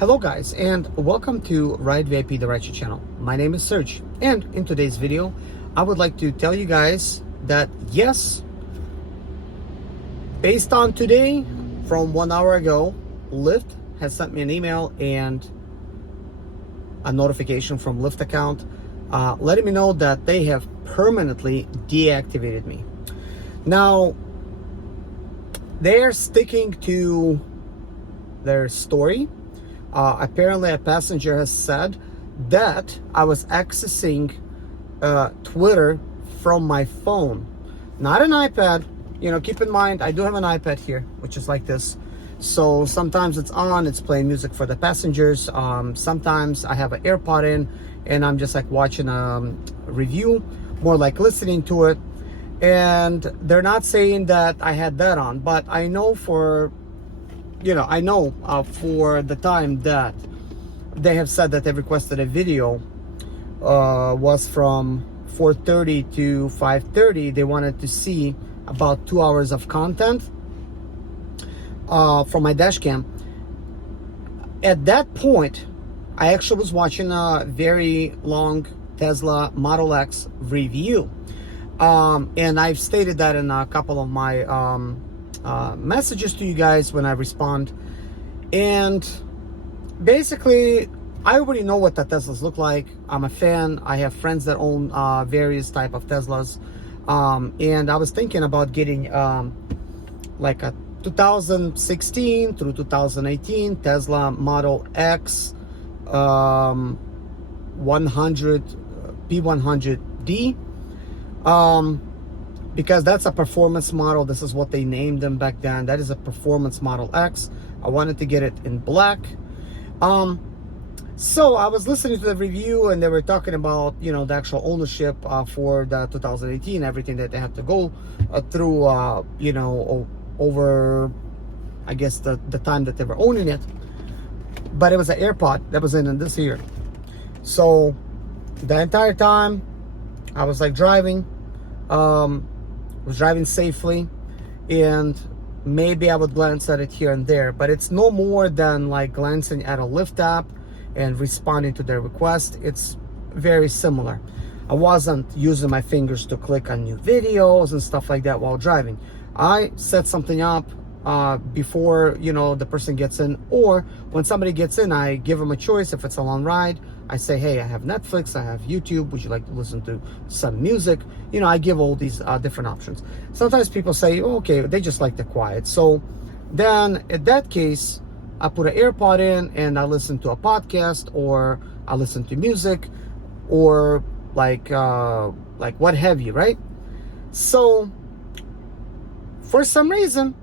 Hello guys, and welcome to Ride VIP the Ratchet channel. My name is Serge, and in today's video I would like to tell you guys that yes, based on today, from 1 hour ago, Lyft has sent me an email and a notification from Lyft account letting me know that they have permanently deactivated me. Now they're sticking to their story. Apparently a passenger has said that I was accessing Twitter from my phone, not an iPad. You know, keep in mind I do have an iPad here, which is like this. So sometimes it's on, it's playing music for the passengers. Sometimes I have an AirPod in and I'm just like watching a review, more like listening to it. And they're not saying that I had that on, but I know for the time that they have said that they've requested a video was from 4:30 to 5:30. They wanted to see about 2 hours of content from my dash cam. At that point, I actually was watching a very long Tesla Model X review. And I've stated that in a couple of my messages to you guys when I respond. And basically I already know what the Teslas look like. I'm a fan. I have friends that own various type of Teslas, and I was thinking about getting like a 2016 through 2018 Tesla Model X 100 P100D, because that's a performance model. This is what they named them back then. That is a performance Model X. I wanted to get it in black. So I was listening to the review and they were talking about, you know, the actual ownership for the 2018, everything that they had to go through, over, I guess, the time that they were owning it. But it was an AirPod that was in this here. So the entire time I was like driving, was driving safely, and maybe I would glance at it here and there, but it's no more than like glancing at a Lyft app and responding to their request. It's very similar. I wasn't using my fingers to click on new videos and stuff like that while driving. I set something up before, you know, the person gets in, or when somebody gets in, I give them a choice. If it's a long ride, I say, hey, I have Netflix, I have YouTube, would you like to listen to some music? You know, I give all these different options. Sometimes people say, oh, okay, they just like the quiet. So then in that case, I put an AirPod in and I listen to a podcast, or I listen to music, or like what have you, right? So for some reason,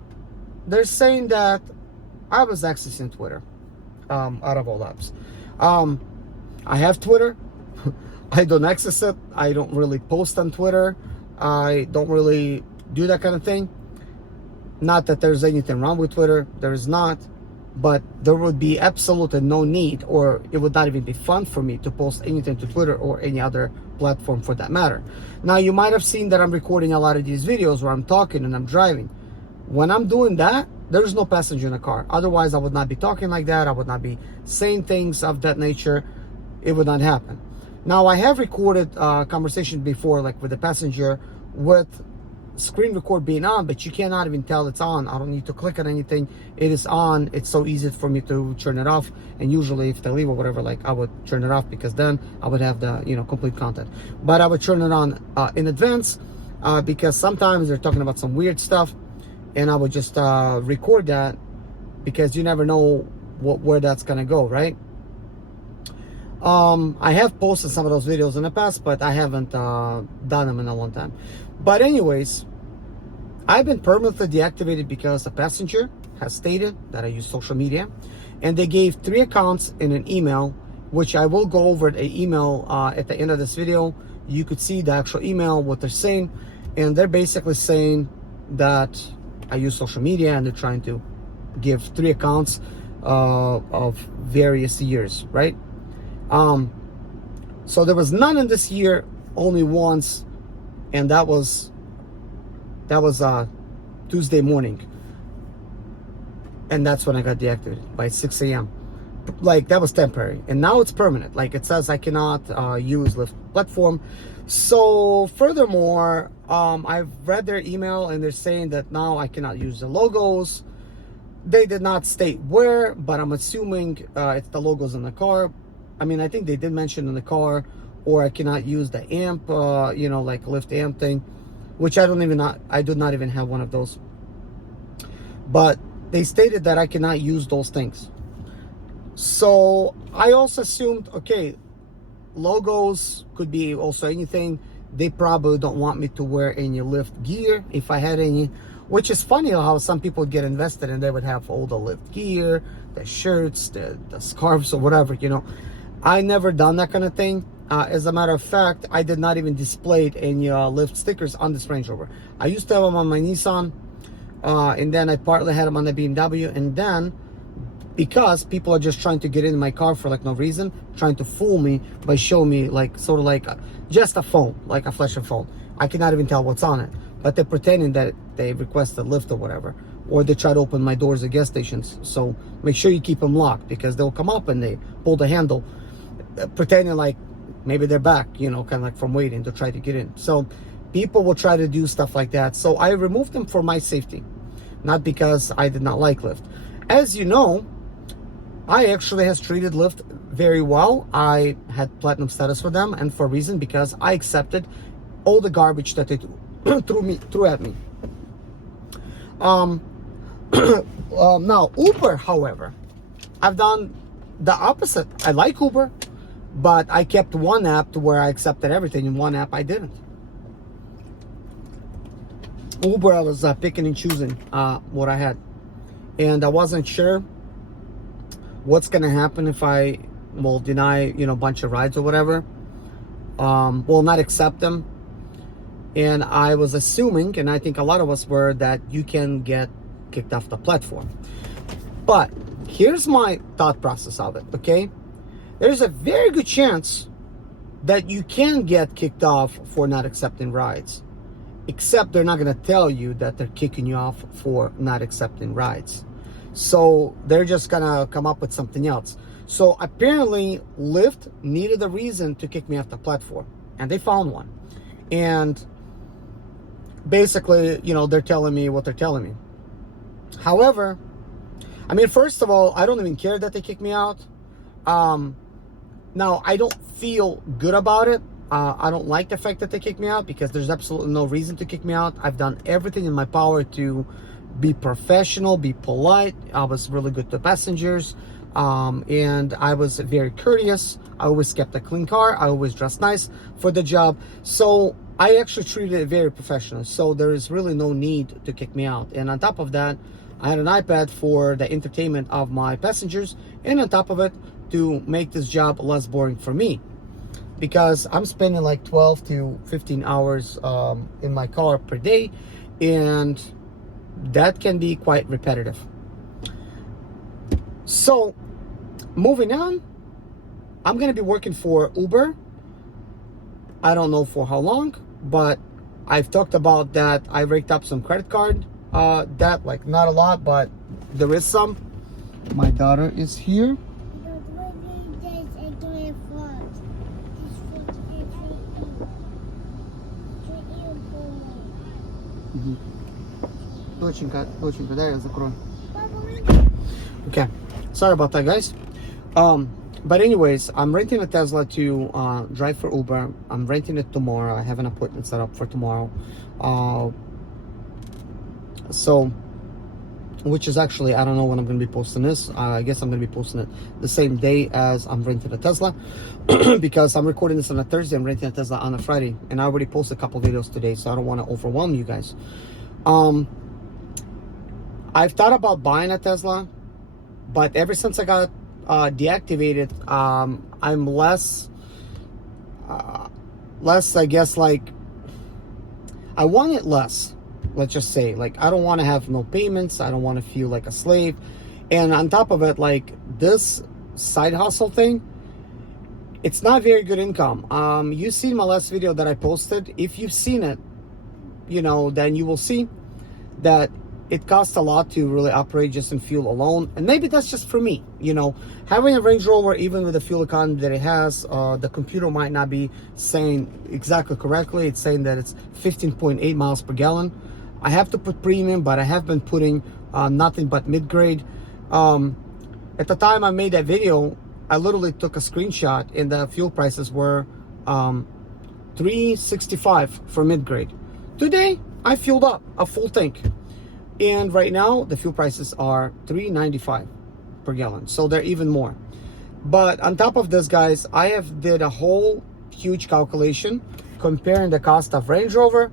they're saying that I was accessing Twitter out of all apps. I have Twitter. I don't access it. I don't really post on Twitter. I don't really do that kind of thing. Not that there's anything wrong with Twitter. There is not. But there would be absolutely no need, or it would not even be fun for me to post anything to Twitter or any other platform for that matter. Now, you might have seen that I'm recording a lot of these videos where I'm talking and I'm driving. When I'm doing that, there's no passenger in the car. Otherwise, I would not be talking like that. I would not be saying things of that nature. It would not happen. Now, I have recorded conversation before, like with the passenger, with screen record being on, but you cannot even tell it's on. I don't need to click on anything. It is on. It's so easy for me to turn it off. And usually if they leave or whatever, like I would turn it off, because then I would have the, you know, complete content. But I would turn it on in advance because sometimes they're talking about some weird stuff, and I would just record that, because you never know where that's gonna go, right? I have posted some of those videos in the past, but I haven't done them in a long time. But anyways, I've been permanently deactivated because a passenger has stated that I use social media, and they gave 3 accounts in an email, which I will go over the email at the end of this video. You could see the actual email, what they're saying, and they're basically saying that I use social media, and they're trying to give 3 accounts of various years, right? So there was none in this year, only once, and that was Tuesday morning, and that's when I got deactivated by 6 a.m. like that was temporary, and now it's permanent. Like it says I cannot use Lyft platform. So furthermore, I've read their email and they're saying that now I cannot use the logos. They did not state where, but I'm assuming it's the logos in the car. I mean, I think they did mention in the car, or I cannot use the amp, you know, like Lyft amp thing, which I do not even have one of those. But they stated that I cannot use those things. So I also assumed, okay, logos could be also anything. They probably don't want me to wear any Lyft gear if I had any, which is funny how some people get invested and they would have all the Lyft gear, the shirts, the scarves or whatever, you know. I never done that kind of thing. As a matter of fact, I did not even display any Lyft stickers on this Range Rover. I used to have them on my Nissan, and then I partly had them on the BMW, and then because people are just trying to get in my car for like no reason, trying to fool me by showing me like sort of like just a phone, like a flashing phone. I cannot even tell what's on it, but they're pretending that they requested Lyft or whatever, or they try to open my doors at gas stations. So make sure you keep them locked, because they'll come up and they pull the handle, pretending like maybe they're back, you know, kind of like from waiting to try to get in. So people will try to do stuff like that. So I removed them for my safety, not because I did not like Lyft. As you know, I actually has treated Lyft very well. I had platinum status for them, and for a reason, because I accepted all the garbage that they threw at me. Now Uber, however, I've done the opposite. I like Uber, but I kept one app to where I accepted everything, and one app I didn't. Uber, I was picking and choosing what I had, and I wasn't sure what's gonna happen if I will deny, you know, a bunch of rides or whatever, will not accept them. And I was assuming, and I think a lot of us were, that you can get kicked off the platform. But here's my thought process of it, okay? There's a very good chance that you can get kicked off for not accepting rides, except they're not gonna tell you that they're kicking you off for not accepting rides. So they're just gonna come up with something else. So apparently Lyft needed a reason to kick me off the platform, and they found one. And basically, you know, they're telling me what they're telling me. However, I mean, first of all, I don't even care that they kick me out. Now, I don't feel good about it. I don't like the fact that they kicked me out, because there's absolutely no reason to kick me out. I've done everything in my power to be professional, be polite. I was really good to passengers, and I was very courteous. I always kept a clean car. I always dressed nice for the job. So I actually treated it very professional. So there is really no need to kick me out. And on top of that, I had an iPad for the entertainment of my passengers, and on top of it, to make this job less boring for me, because I'm spending like 12 to 15 hours in my car per day, and that can be quite repetitive. So moving on, I'm gonna be working for Uber. I don't know for how long, but I've talked about that. I raked up some credit card debt, like not a lot, but there is some. My daughter is here. Доченька, дай я закрою. Okay, sorry about that, guys. But anyways, I'm renting a Tesla to drive for Uber. I'm renting it tomorrow. I have an appointment set up for tomorrow. So, which is actually, I don't know when I'm going to be posting this. I guess I'm going to be posting it the same day as I'm renting a Tesla, because I'm recording this on a Thursday. I'm renting a Tesla on a Friday, and I already posted a couple videos today, so I don't want to overwhelm you guys. I've thought about buying a Tesla, but ever since I got deactivated, I'm less, I guess, like, I want it less. Let's just say, like, I don't want to have no payments. I don't want to feel like a slave. And on top of it, like, this side hustle thing, it's not very good income. You've seen my last video that I posted. If you've seen it, you know, then you will see that it costs a lot to really operate just in fuel alone. And maybe that's just for me. You know, having a Range Rover, even with the fuel economy that it has, the computer might not be saying exactly correctly. It's saying that it's 15.8 miles per gallon. I have to put premium, but I have been putting nothing but mid-grade. At the time I made that video, I literally took a screenshot and the fuel prices were $3.65 for mid-grade. Today, I filled up a full tank. And right now, the fuel prices are $3.95 per gallon. So they're even more. But on top of this, guys, I have did a whole huge calculation comparing the cost of Range Rover.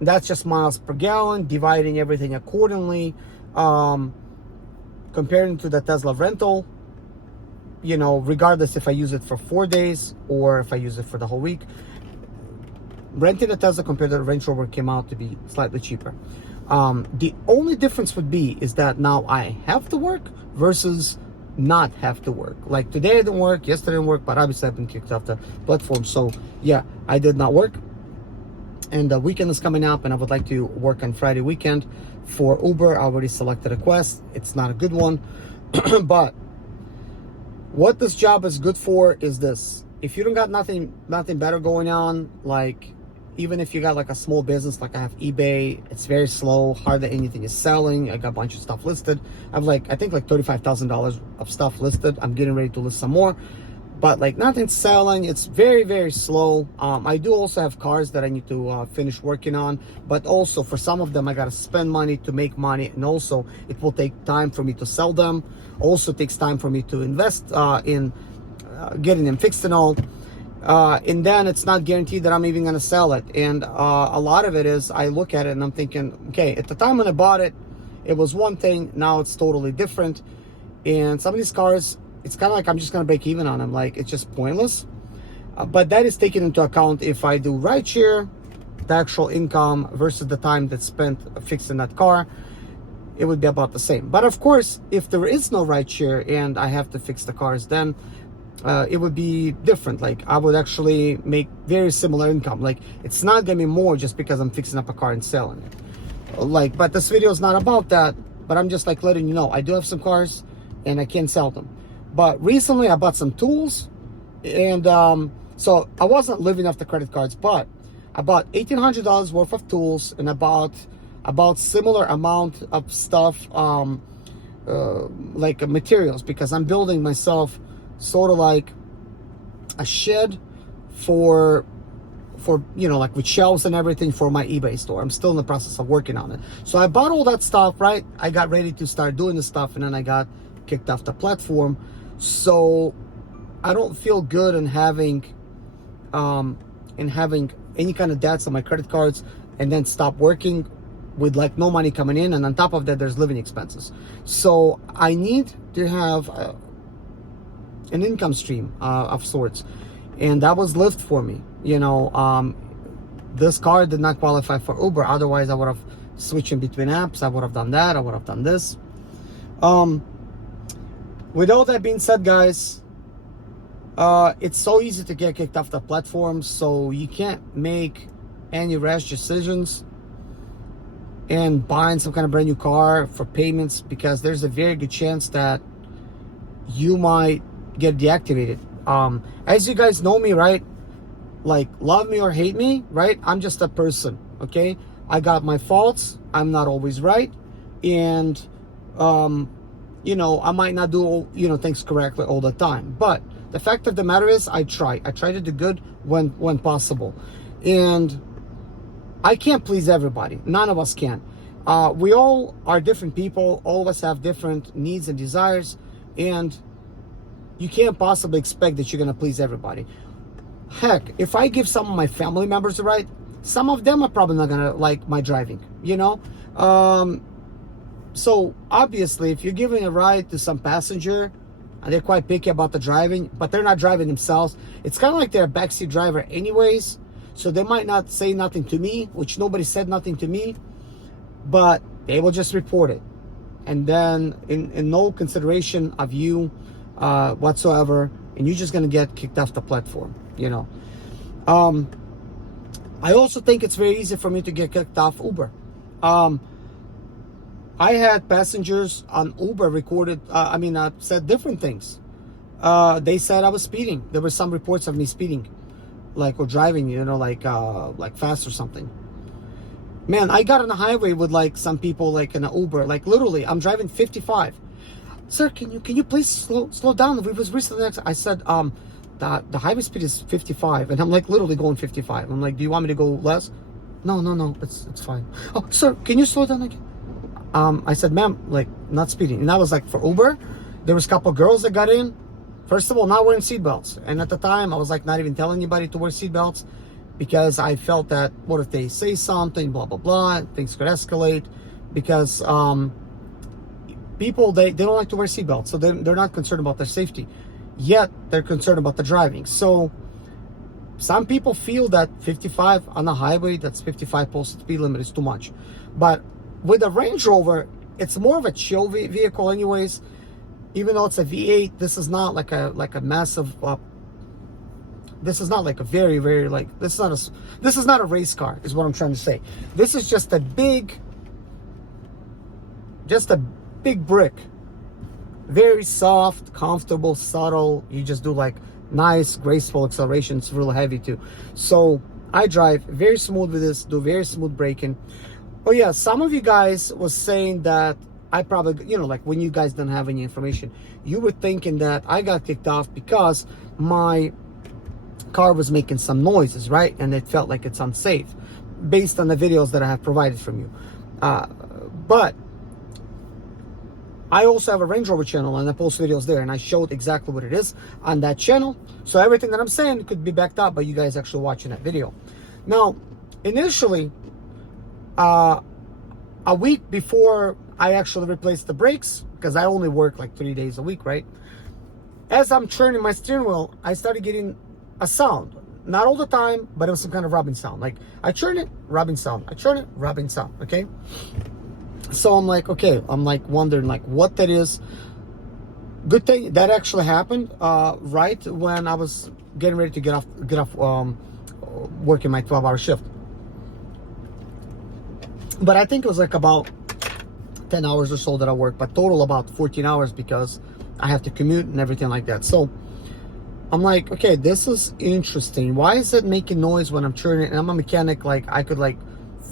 That's just miles per gallon, dividing everything accordingly. Comparing to the Tesla rental, you know, regardless if I use it for 4 days or if I use it for the whole week, renting a Tesla compared to the Range Rover came out to be slightly cheaper. The only difference would be is that now I have to work versus not have to work. Like today I didn't work, yesterday I didn't work, but obviously I've been kicked off the platform. So yeah, I did not work. And the weekend is coming up and I would like to work on Friday weekend. For Uber, I already selected a Quest. It's not a good one. But what this job is good for is this. If you don't got nothing better going on, like even if you got like a small business, like I have eBay, it's very slow, hardly anything is selling. I got a bunch of stuff listed. I have like, I think like $35,000 of stuff listed. I'm getting ready to list some more, but like nothing's selling. It's very, very slow. I do also have cars that I need to finish working on, but also for some of them, I got to spend money to make money. And also it will take time for me to sell them. Also takes time for me to invest in getting them fixed and all. And then it's not guaranteed that I'm even going to sell it. And a lot of it is I look at it and I'm thinking, okay, at the time when I bought it, it was one thing. Now it's totally different. And some of these cars, it's kind of like I'm just going to break even on them. Like it's just pointless. But that is taken into account if I do rideshare, the actual income versus the time that's spent fixing that car, it would be about the same. But of course, if there is no rideshare and I have to fix the cars, then it would be different. Like I would actually make very similar income. Like it's not gonna be more just because I'm fixing up a car and selling it. Like, but this video is not about that, but I'm just like letting you know I do have some cars and I can sell them. But recently I bought some tools, and so I wasn't living off the credit cards, but I bought $1,800 worth of tools and about similar amount of stuff, like materials, because I'm building myself sort of like a shed for you know, like with shelves and everything for my eBay store. I'm still in the process of working on it. So I bought all that stuff, right? I got ready to start doing the stuff, and then I got kicked off the platform. So I don't feel good in having any kind of debts on my credit cards and then stop working with like no money coming in, and on top of that there's living expenses. So I need to have an income stream of sorts, and that was Lyft for me. You know, this car did not qualify for Uber. Otherwise I would have switched in between apps. I would have done that. I would have done this. With all that being said, guys, it's so easy to get kicked off the platform, so you can't make any rash decisions and buying some kind of brand new car for payments, because there's a very good chance that you might get deactivated. As you guys know me, right? Like, love me or hate me, right? I'm just a person, okay? I got my faults. I'm not always right. And, you know, I might not do, you know, things correctly all the time. But the fact of the matter is I try to do good when possible. And I can't please everybody. None of us can. We all are different people. All of us have different needs and desires. And you can't possibly expect that you're going to please everybody. Heck, if I give some of my family members a ride, some of them are probably not going to like my driving, you know? So obviously, if you're giving a ride to some passenger and they're quite picky about the driving, but they're not driving themselves, it's kind of like they're a backseat driver anyways. So they might not say nothing to me, which nobody said nothing to me, but they will just report it. And then in no consideration of you whatsoever, and you're just going to get kicked off the platform, you know. I also think it's very easy for me to get kicked off Uber. I had passengers on Uber recorded, said different things. They said I was speeding. There were some reports of me speeding, like, or driving, like fast or something. Man, I got on the highway with like some people like in an Uber, like literally, I'm driving 55. Sir, can you please slow down? We was recently next. I said, the highway speed is 55, and I'm like literally going 55. I'm like, do you want me to go less? No, it's fine. Oh, sir, can you slow down again? I said, ma'am, like, not speeding. And that was like for Uber. There was a couple girls that got in. First of all, not wearing seatbelts. And at the time, I was like not even telling anybody to wear seatbelts, because I felt that what if they say something, blah, blah, blah, things could escalate, because people, they don't like to wear seatbelts, so they're not concerned about their safety, yet they're concerned about the driving. So some people feel that 55 on the highway, that's 55 posted speed limit, is too much. But with a Range Rover, it's more of a chill vehicle anyways. Even though it's a V8, this is not like a massive this is not like a very, very, like, this is not a race car, is what I'm trying to say. This is just a big brick. Very soft, comfortable, subtle. You just do like nice, graceful acceleration. It's real heavy too. So I drive very smooth with this, do very smooth braking. Oh yeah, some of you guys was saying that I probably, like when you guys don't have any information, you were thinking that I got kicked off because my car was making some noises, right? And it felt like it's unsafe based on the videos that I have provided from you. But I also have a Range Rover channel, and I post videos there, and I showed exactly what it is on that channel. So everything that I'm saying could be backed up by you guys actually watching that video. Now, initially, a week before I actually replaced the brakes, because I only work like 3 days a week, right? As I'm turning my steering wheel, I started getting a sound. Not all the time, but it was some kind of rubbing sound. Like, I turn it, rubbing sound. I turn it, rubbing sound, okay? So I'm like, okay, I'm like wondering like what that is. Good thing that actually happened right when I was getting ready to get off working my 12-hour shift. But I think it was like about 10 hours or so that I worked, but total about 14 hours because I have to commute and everything like that. So I'm like, okay, this is interesting. Why is it making noise when I'm turning? And I'm a mechanic, like I could like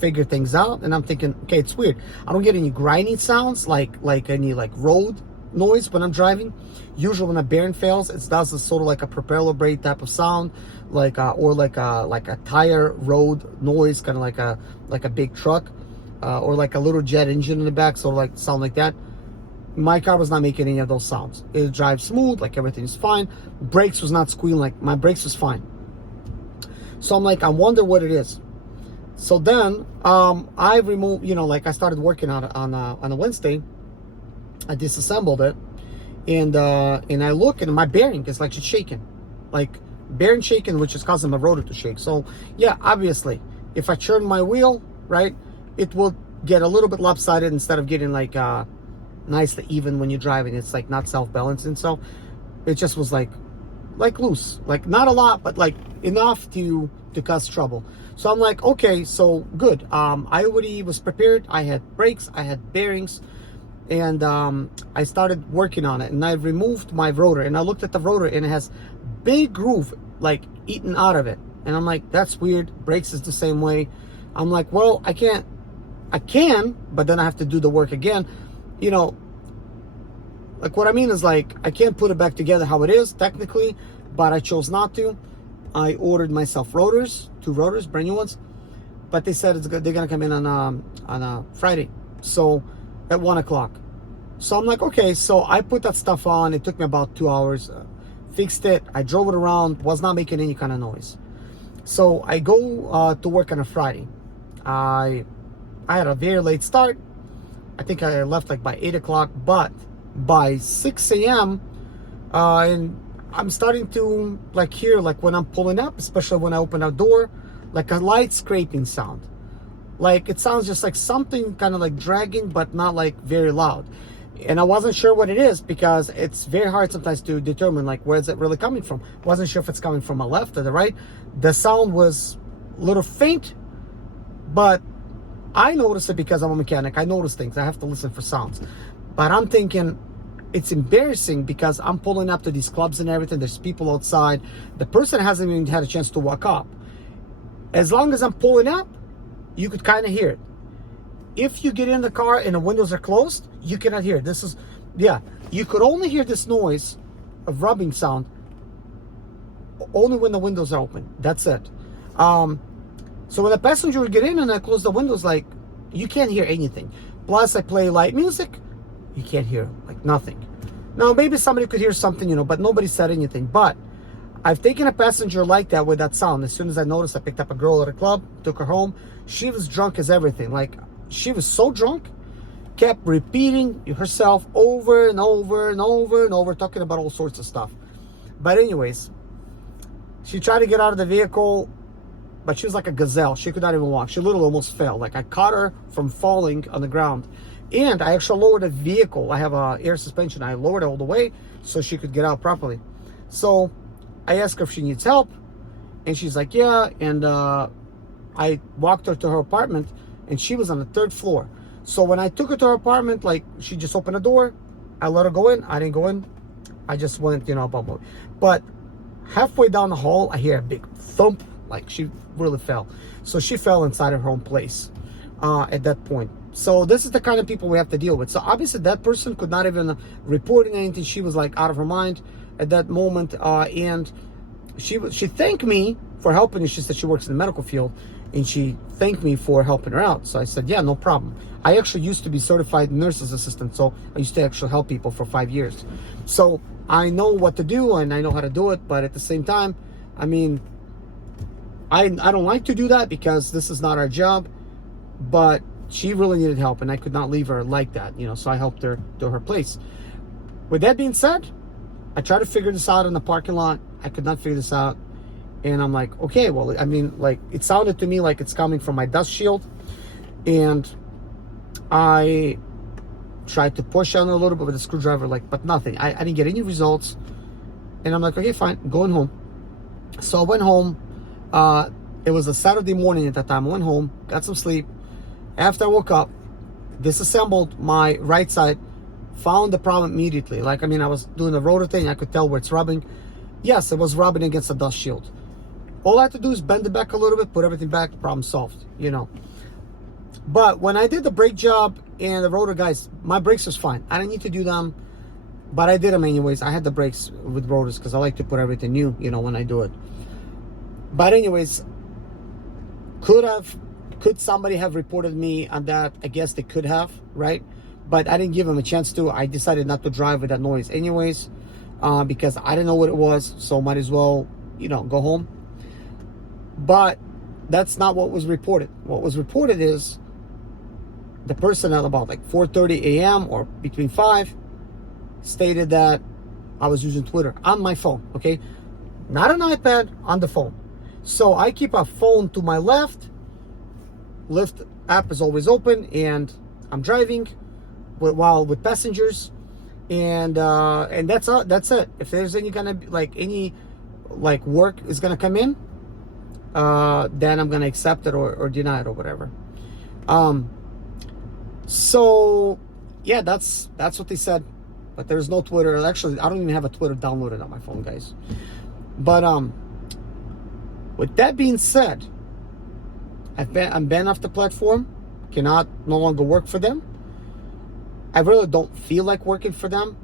figure things out. And I'm thinking, okay, it's weird. I don't get any grinding sounds, like any like road noise when I'm driving. Usually when a bearing fails, it does this sort of like a propeller brake type of sound, like or like a tire road noise, kind of like a big truck, or like a little jet engine in the back, sort of like sound like that. My car was not making any of those sounds. It drives smooth, like everything is fine. Brakes was not squealing, like my brakes was fine. So I'm like, I wonder what it is. So then I removed, like I started working on a Wednesday. I disassembled it, and I look, and my bearing is like shaking, like bearing shaking, which is causing my rotor to shake. So yeah, obviously, if I turn my wheel, right, it will get a little bit lopsided instead of getting like nice to even when you're driving. It's like not self-balancing. So it just was like loose, like not a lot, but like enough to cause trouble. So I'm like, okay, so good. I already was prepared. I had brakes, I had bearings, and I started working on it, and I removed my rotor, and I looked at the rotor, and it has big groove like eaten out of it. And I'm like, that's weird. Brakes is the same way. I'm like, well, I can, but then I have to do the work again. Like what I mean is like, I can't put it back together how it is technically, but I chose not to. I ordered myself rotors, 2 rotors, brand new ones, but they said they're gonna come in on a Friday, so at 1 o'clock. So I'm like, okay, so I put that stuff on. It took me about 2 hours, fixed it. I drove it around, was not making any kind of noise. So I go to work on a Friday. I had a very late start. I think I left like by 8 o'clock, but by 6 a.m. And I'm starting to like hear, like when I'm pulling up, especially when I open a door, like a light scraping sound. Like it sounds just like something kind of like dragging, but not like very loud. And I wasn't sure what it is because it's very hard sometimes to determine like where is it really coming from. Wasn't sure if it's coming from my left or the right. The sound was a little faint, but I notice it because I'm a mechanic. I notice things. I have to listen for sounds. But I'm thinking it's embarrassing because I'm pulling up to these clubs and everything. There's people outside. The person hasn't even had a chance to walk up. As long as I'm pulling up, you could kind of hear it. If you get in the car and the windows are closed, you cannot hear it. This is, yeah, you could only hear this noise of rubbing sound only when the windows are open. That's it. So when the passenger would get in and I close the windows, like, you can't hear anything. Plus, I play light music, you can't hear, like, nothing. Now, maybe somebody could hear something, you know, but nobody said anything. But I've taken a passenger like that with that sound. As soon as I noticed, I picked up a girl at a club, took her home. She was drunk as everything. Like, she was so drunk, kept repeating herself over and over and over and over, talking about all sorts of stuff. But anyways, she tried to get out of the vehicle, but she was like a gazelle. She could not even walk. She literally almost fell. Like, I caught her from falling on the ground. And I actually lowered the vehicle. I have a air suspension. I lowered it all the way so she could get out properly. So I asked her if she needs help. And she's like, yeah. And I walked her to her apartment. And she was on the 3rd floor. So when I took her to her apartment, like, she just opened the door. I let her go in. I didn't go in. I just went, you know, bubble. But halfway down the hall, I hear a big thump. Like, she really fell. So she fell inside of her own place at that point. So this is the kind of people we have to deal with. So obviously that person could not even report anything. She was like out of her mind at that moment. And she thanked me for helping. She said she works in the medical field. And she thanked me for helping her out. So I said, yeah, no problem. I actually used to be certified nurse's assistant. So I used to actually help people for 5 years. So I know what to do and I know how to do it. But at the same time, I mean, I don't like to do that because this is not our job, but she really needed help and I could not leave her like that, you know, so I helped her to her place. With that being said, I tried to figure this out in the parking lot. I could not figure this out. And I'm like, okay, well, I mean, like, it sounded to me like it's coming from my dust shield. And I tried to push on it a little bit with a screwdriver, like, but nothing. I didn't get any results. And I'm like, okay, fine, going home. So I went home. It was a Saturday morning at that time. I went home, got some sleep. After I woke up, disassembled my right side, found the problem immediately. Like, I mean, I was doing the rotor thing. I could tell where it's rubbing. Yes, it was rubbing against the dust shield. All I had to do is bend it back a little bit, put everything back, problem solved, you know. But when I did the brake job and the rotor guys, my brakes was fine. I didn't need to do them, but I did them anyways. I had the brakes with rotors because I like to put everything new, you know, when I do it. But anyways, could somebody have reported me on that? I guess they could have, right? But I didn't give them a chance to. I decided not to drive with that noise anyways, because I didn't know what it was. So might as well, you know, go home. But that's not what was reported. What was reported is the person at about like 4:30 a.m. or between 5 stated that I was using Twitter on my phone, okay? Not an iPad, on the phone. So I keep a phone to my left. Lyft app is always open and I'm driving while with passengers. And that's it. If there's any kind of like work is gonna come in, then I'm gonna accept it or deny it or whatever. So yeah, that's what they said. But there's no Twitter. Actually, I don't even have a Twitter downloaded on my phone, guys. But with that being said, I'm banned off the platform. Cannot no longer work for them. I really don't feel like working for them.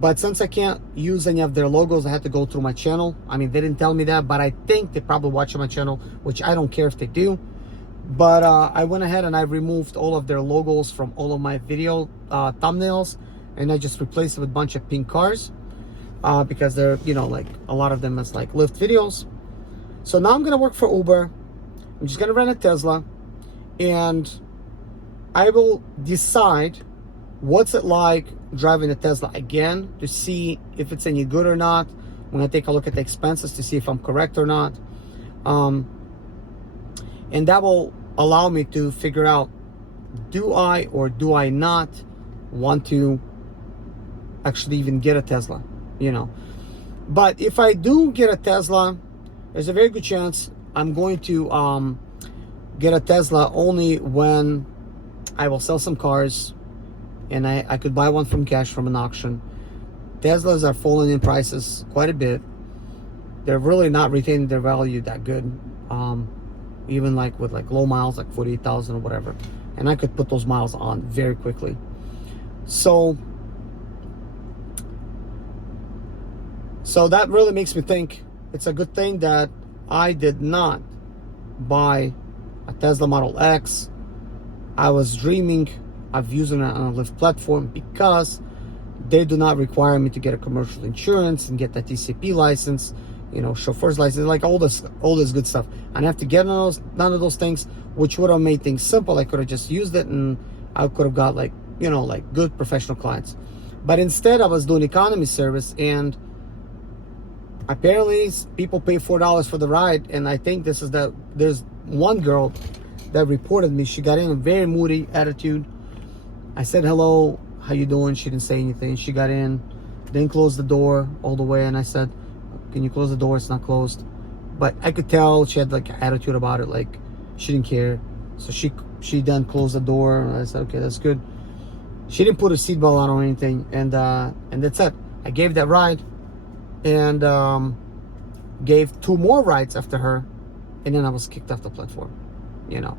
But since I can't use any of their logos, I had to go through my channel. I mean, they didn't tell me that, but I think they probably watch my channel, which I don't care if they do. But I went ahead and I removed all of their logos from all of my video thumbnails, and I just replaced it with a bunch of pink cars because they're, you know, like a lot of them is like Lyft videos. So now I'm gonna work for Uber. I'm just gonna rent a Tesla, and I will decide what's it like driving a Tesla again to see if it's any good or not. I'm gonna take a look at the expenses to see if I'm correct or not. And that will allow me to figure out, do I or do I not want to actually even get a Tesla, you know. But if I do get a Tesla, there's a very good chance I'm going to get a Tesla only when I will sell some cars and I could buy one from cash from an auction. Teslas are falling in prices quite a bit. They're really not retaining their value that good. Even like with like low miles, like 48,000 or whatever. And I could put those miles on very quickly. So that really makes me think it's a good thing that I did not buy a Tesla Model X. I was dreaming of using it on a Lyft platform because they do not require me to get a commercial insurance and get that TCP license, you know, chauffeur's license, like all this good stuff. And I have to get none of those things, which would have made things simple. I could have just used it and I could have got like, you know, like good professional clients. But instead I was doing economy service, and apparently people pay $4 for the ride. And I think this is there's one girl that reported me. She got in a very moody attitude. I said, hello, how you doing? She didn't say anything. She got in, didn't close the door all the way. And I said, can you close the door? It's not closed. But I could tell she had like an attitude about it, like she didn't care. So she then closed the door, and I said, okay, that's good. She didn't put a seatbelt on or anything, and that's it. I gave that ride, and gave 2 more rides after her, and then I was kicked off the platform, you know.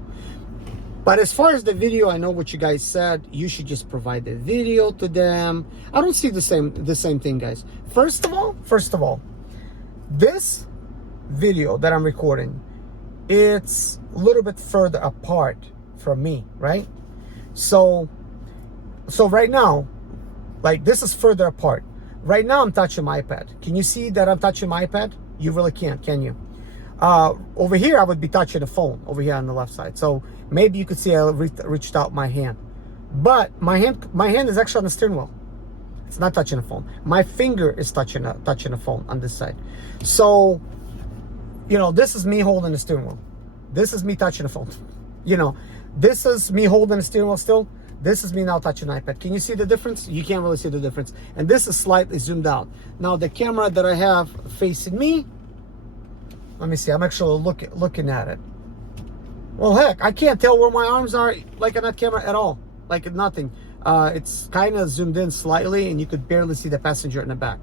But as far as the video, I know what you guys said. You should just provide the video to them. I don't see the same thing, guys. First of all, this video that I'm recording, it's a little bit further apart from me, right? So right now, like this is further apart. Right now I'm touching my iPad. Can you see that I'm touching my iPad? You really can't, can you? Over here I would be touching the phone over here on the left side. So maybe you could see I reached out my hand. But my hand is actually on the steering wheel. It's not touching the phone. My finger is touching the phone on this side. So, you know, this is me holding the steering wheel. This is me touching the phone. You know, this is me holding the steering wheel still. This is me now touching the iPad. Can you see the difference? You can't really see the difference. And this is slightly zoomed out. Now the camera that I have facing me, let me see, I'm actually looking at it. Well, heck, I can't tell where my arms are like on that camera at all. Like nothing. It's kind of zoomed in slightly and you could barely see the passenger in the back.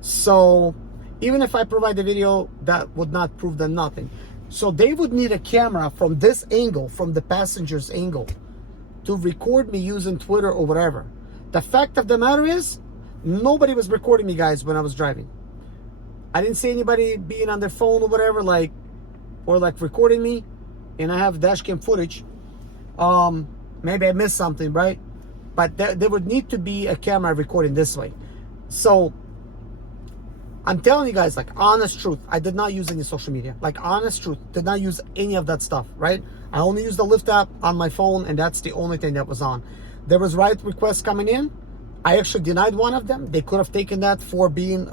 So even if I provide the video, that would not prove them nothing. So they would need a camera from this angle, from the passenger's angle, to record me using Twitter or whatever. The fact of the matter is, nobody was recording me, guys, when I was driving. I didn't see anybody being on their phone or whatever, or recording me, and I have dash cam footage. Maybe I missed something, right? But there would need to be a camera recording this way. So I'm telling you guys, like, honest truth, I did not use any social media. Like, honest truth, did not use any of that stuff, right? I only used the Lyft app on my phone, and that's the only thing that was on. There was ride requests coming in. I actually denied one of them. They could have taken that for being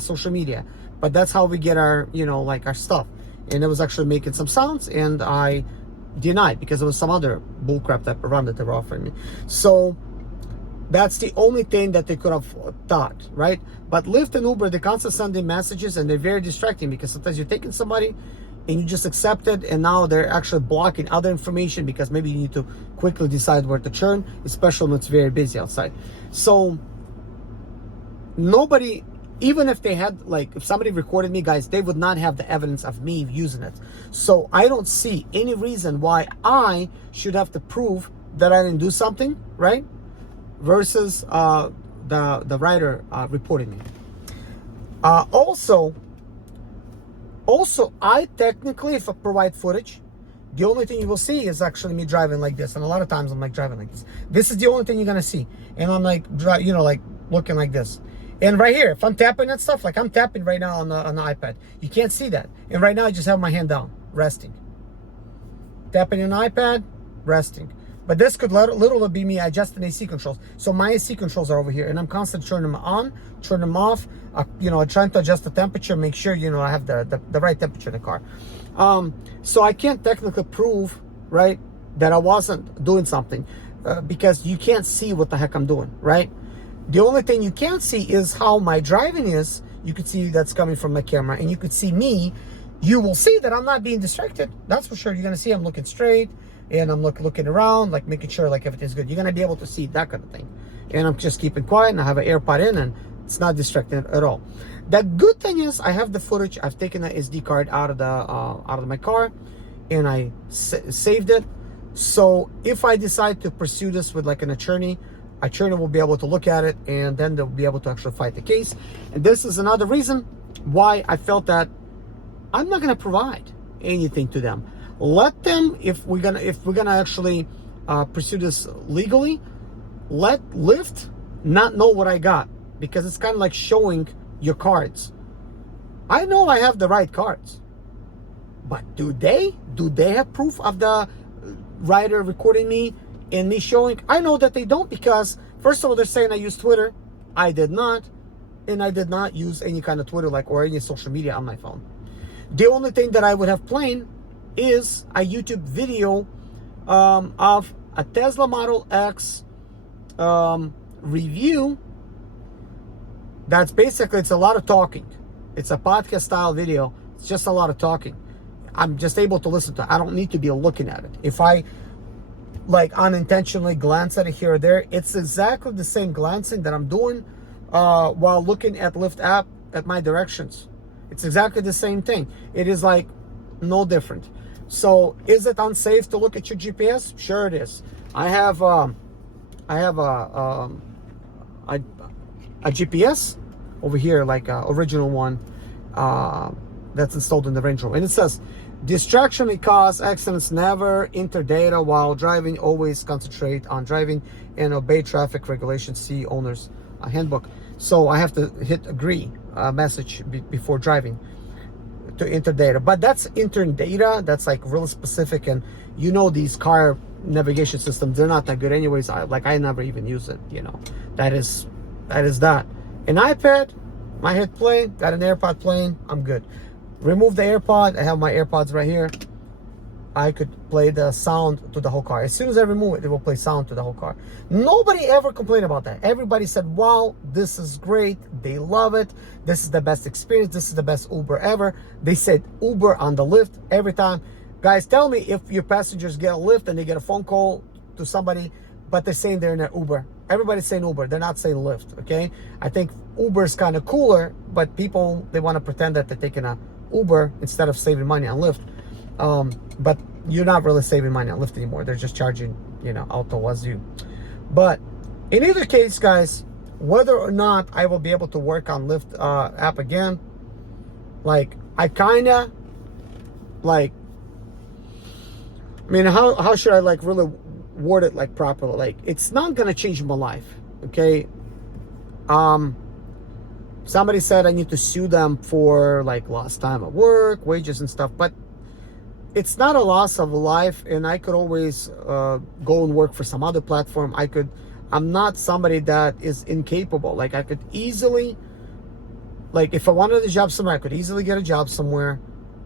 social media, but that's how we get our, our stuff. And it was actually making some sounds, and I denied because there was some other bullcrap that around that they were offering me. So that's the only thing that they could have thought, right? But Lyft and Uber, they constantly send in messages, and they're very distracting because sometimes you're taking somebody and you just accept it, and now they're actually blocking other information because maybe you need to quickly decide where to turn, especially when it's very busy outside. So nobody, even if they had, if somebody recorded me, guys, they would not have the evidence of me using it. So I don't see any reason why I should have to prove that I didn't do something, right? Versus the writer reporting me. Also, I technically, if I provide footage, the only thing you will see is actually me driving like this. And a lot of times I'm driving like this. This is the only thing you're gonna see. And I'm looking like this. And right here, if I'm tapping that stuff, I'm tapping right now on the iPad, you can't see that. And right now I just have my hand down, resting. Tapping on the iPad, resting. But this could literally be me adjusting AC controls. So my AC controls are over here, and I'm constantly turning them on, turning them off, trying to adjust the temperature, make sure, I have the right temperature in the car. So I can't technically prove, right, that I wasn't doing something because you can't see what the heck I'm doing, right? The only thing you can see is how my driving is. You could see that's coming from my camera, and you could see me you will see that I'm not being distracted. That's for sure. You're gonna see I'm looking straight, and I'm looking around, like making sure like everything's good. You're gonna be able to see that kind of thing. And I'm just keeping quiet, and I have an AirPod in, and it's not distracting at all. The good thing is I have the footage. I've taken the SD card out of my car, and I saved it. So if I decide to pursue this with like an attorney will be able to look at it, and then they'll be able to actually fight the case. And this is another reason why I felt that I'm not gonna provide anything to them. Let them, if we're gonna actually pursue this legally, let Lyft not know what I got, because it's kind of like showing your cards. I know I have the right cards, but do they have proof of the rider recording me and me showing? I know that they don't, because first of all, they're saying I used Twitter. I did not, and I did not use any kind of Twitter or any social media on my phone. The only thing that I would have playing is a YouTube video of a Tesla Model X review. That's basically, it's a lot of talking. It's a podcast style video. It's just a lot of talking. I'm just able to listen to it. I don't need to be looking at it. If I like unintentionally glance at it here or there, it's exactly the same glancing that I'm doing while looking at Lyft app at my directions. It's exactly the same thing. It is like no different. So is it unsafe to look at your GPS? Sure it is. I have a GPS over here, like original one that's installed in the Range Rover, and it says distraction may cause accidents. Never enter data while driving. Always concentrate on driving and obey traffic regulations. See owner's handbook. So I have to hit agree message before driving to enter data. But that's entering data. That's like real specific, and you know these car navigation systems, they're not that good anyways. I never even use it. You know, that is that. An iPad, I hit play, got an AirPod playing, I'm good. Remove the AirPod, I have my AirPods right here. I could play the sound to the whole car. As soon as I remove it, it will play sound to the whole car. Nobody ever complained about that. Everybody said, wow, this is great. They love it. This is the best experience. This is the best Uber ever. They said Uber on the Lyft every time. Guys, tell me if your passengers get a Lyft and they get a phone call to somebody, but they're saying they're in an Uber. Everybody's saying Uber. They're not saying Lyft, okay? I think Uber is kind of cooler, but people, they want to pretend that they're taking a Uber instead of saving money on Lyft. But you're not really saving money on Lyft anymore. They're just charging, auto wazoo. But in either case, guys, whether or not I will be able to work on Lyft app again, like, I kind of, like, I mean, how should I, like, really word it, like, properly? Like, it's not going to change my life, okay? Somebody said I need to sue them for, like, lost time at work, wages and stuff, but it's not a loss of life, and I could always go and work for some other platform. I'm not somebody that is incapable. Like, I could easily, like, if I wanted a job somewhere, I could easily get a job somewhere.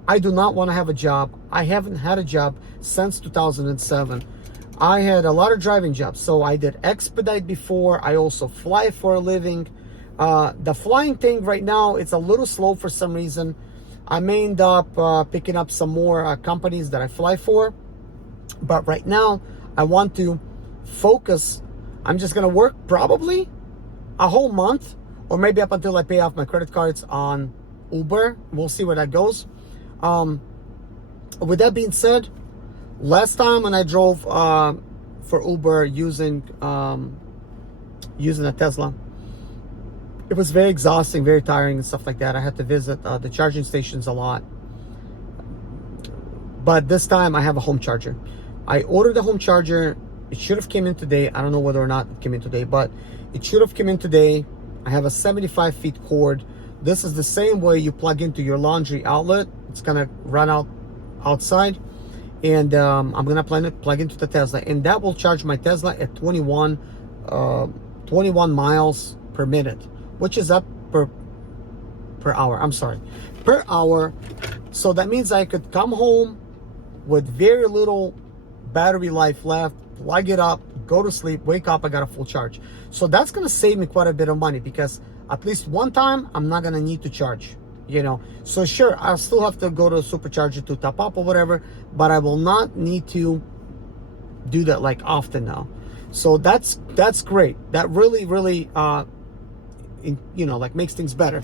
I do not want to have a job. I haven't had a job since 2007. I had a lot of driving jobs. So I did expedite before. I also fly for a living. The flying thing right now, it's a little slow for some reason. I may end up picking up some more companies that I fly for. But right now, I want to focus. I'm just going to work probably a whole month, or maybe up until I pay off my credit cards on Uber. We'll see where that goes. With that being said, last time when I drove for Uber using a Tesla, it was very exhausting, very tiring and stuff like that. I had to visit the charging stations a lot. But this time I have a home charger. I ordered a home charger. It should have came in today. I don't know whether or not it came in today, but it should have come in today. I have a 75 feet cord. This is the same way you plug into your laundry outlet. It's gonna run outside, and I'm gonna plug into the Tesla, and that will charge my Tesla at 21 miles per minute, which is up per hour. I'm sorry, per hour. So that means I could come home with very little battery life left, plug it up, go to sleep, wake up, I got a full charge. So that's gonna save me quite a bit of money, because at least one time I'm not gonna need to charge. you know. So sure, I'll still have to go to a supercharger to top up or whatever, but I will not need to do that like often now. So that's great. That really you know, like makes things better.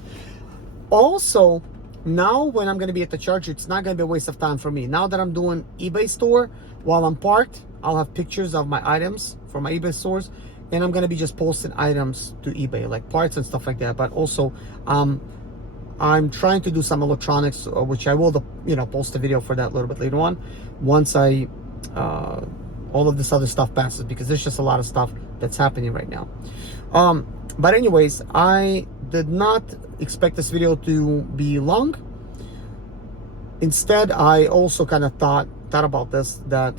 Also, now when I'm going to be at the charger, it's not going to be a waste of time for me. Now that I'm doing eBay store while I'm parked, I'll have pictures of my items from my eBay stores, and I'm going to be just posting items to eBay, like parts and stuff like that. But also, I'm trying to do some electronics, which I will, you know, post a video for that a little bit later on, once I all of this other stuff passes, because there's just a lot of stuff that's happening right now. But anyways, I did not expect this video to be long. Instead, I also kind of thought about this, that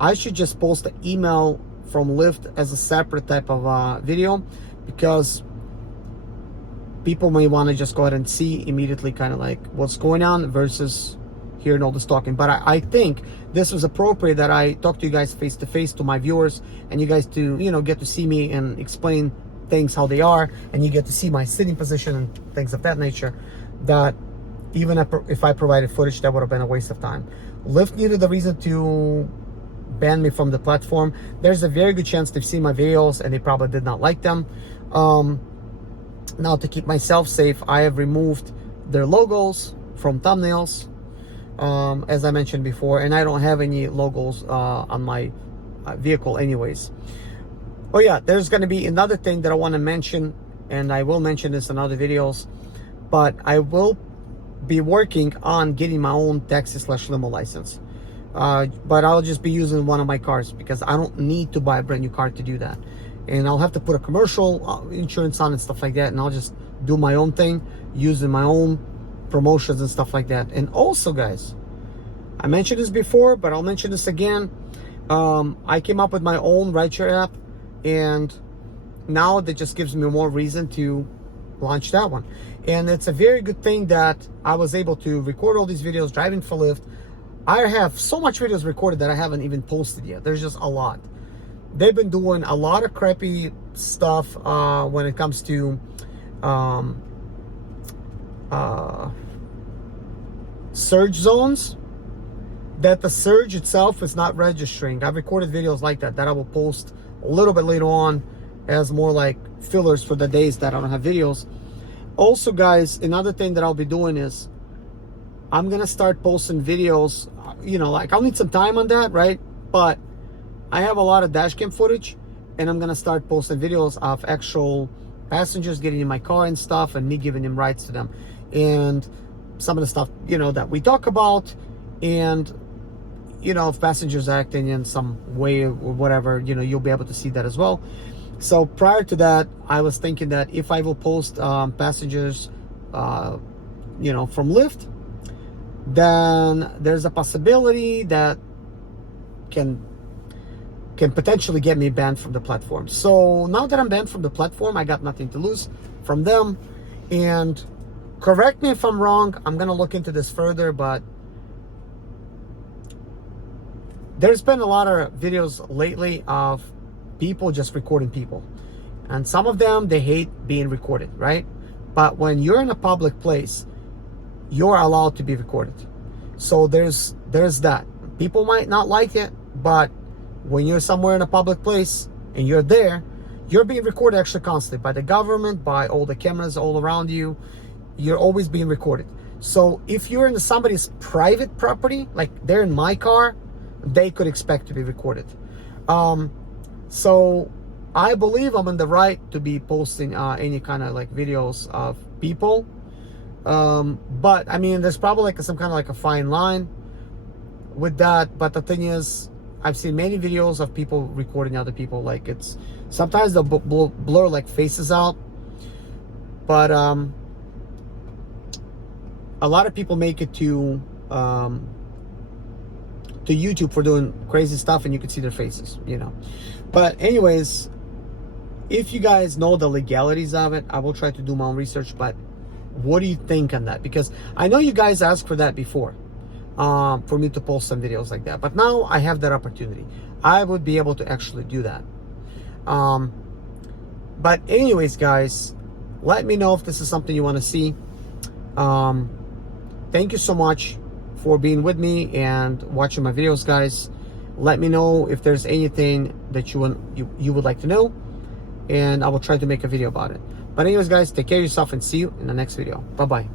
I should just post an email from Lyft as a separate type of video, because people may want to just go ahead and see immediately kind of like what's going on versus hearing all this talking. But I think this was appropriate that I talk to you guys face to face, to my viewers, and you guys to, you know, get to see me and explain things how they are, and you get to see my sitting position and things of that nature, that even if I provided footage, that would have been a waste of time. Lyft needed a reason to ban me from the platform. There's a very good chance they've seen my videos and they probably did not like them. Now, to keep myself safe, I have removed their logos from thumbnails, as I mentioned before, and I don't have any logos on my vehicle anyways. Oh yeah, there's going to be another thing that I want to mention, and I will mention this in other videos, but I will be working on getting my own taxi/limo license. But I'll just be using one of my cars, because I don't need to buy a brand new car to do that. And I'll have to put a commercial insurance on and stuff like that, and I'll just do my own thing using my own promotions and stuff like that. And also, guys, I mentioned this before, but I'll mention this again. I came up with my own rideshare app, and now that just gives me more reason to launch that one. And it's a very good thing that I was able to record all these videos driving for Lyft. I have so much videos recorded that I haven't even posted yet. There's just a lot. They've been doing a lot of crappy stuff when it comes to surge zones, that the surge itself is not registering. I've recorded videos like that I will post a little bit later on as more like fillers for the days that I don't have videos. Also, guys, another thing that I'll be doing is I'm gonna start posting videos, you know, like I'll need some time on that, right? But I have a lot of dash cam footage, and I'm gonna start posting videos of actual passengers getting in my car and stuff, and me giving them rides to them, and some of the stuff, you know, that we talk about, and you know, if passengers are acting in some way or whatever, you know, you'll be able to see that as well. So prior to that, I was thinking that if I will post passengers, you know, from Lyft, then there's a possibility that can potentially get me banned from the platform. So now that I'm banned from the platform, I got nothing to lose from them. And correct me if I'm wrong, I'm gonna look into this further, but there's been a lot of videos lately of people just recording people, and some of them, they hate being recorded, right? But when you're in a public place, you're allowed to be recorded. So there's that. People might not like it, but when you're somewhere in a public place and you're there, you're being recorded actually constantly by the government, by all the cameras all around you. You're always being recorded. So if you're in somebody's private property, like they're in my car, they could expect to be recorded. So I believe I'm in the right to be posting any kind of like videos of people. But I mean, there's probably like some kind of like a fine line with that. But the thing is, I've seen many videos of people recording other people. Like it's sometimes they'll blur like faces out, but a lot of people make it to YouTube for doing crazy stuff, and you can see their faces, you know. But anyways, if you guys know the legalities of it, I will try to do my own research. But what do you think on that? Because I know you guys asked for that before, for me to post some videos like that, but now I have that opportunity. I would be able to actually do that. But anyways, guys, let me know if this is something you want to see. Thank you so much for being with me and watching my videos, guys. Let me know if there's anything that you would like to know, and I will try to make a video about it. But anyways, guys, take care of yourself and see you in the next video. Bye bye.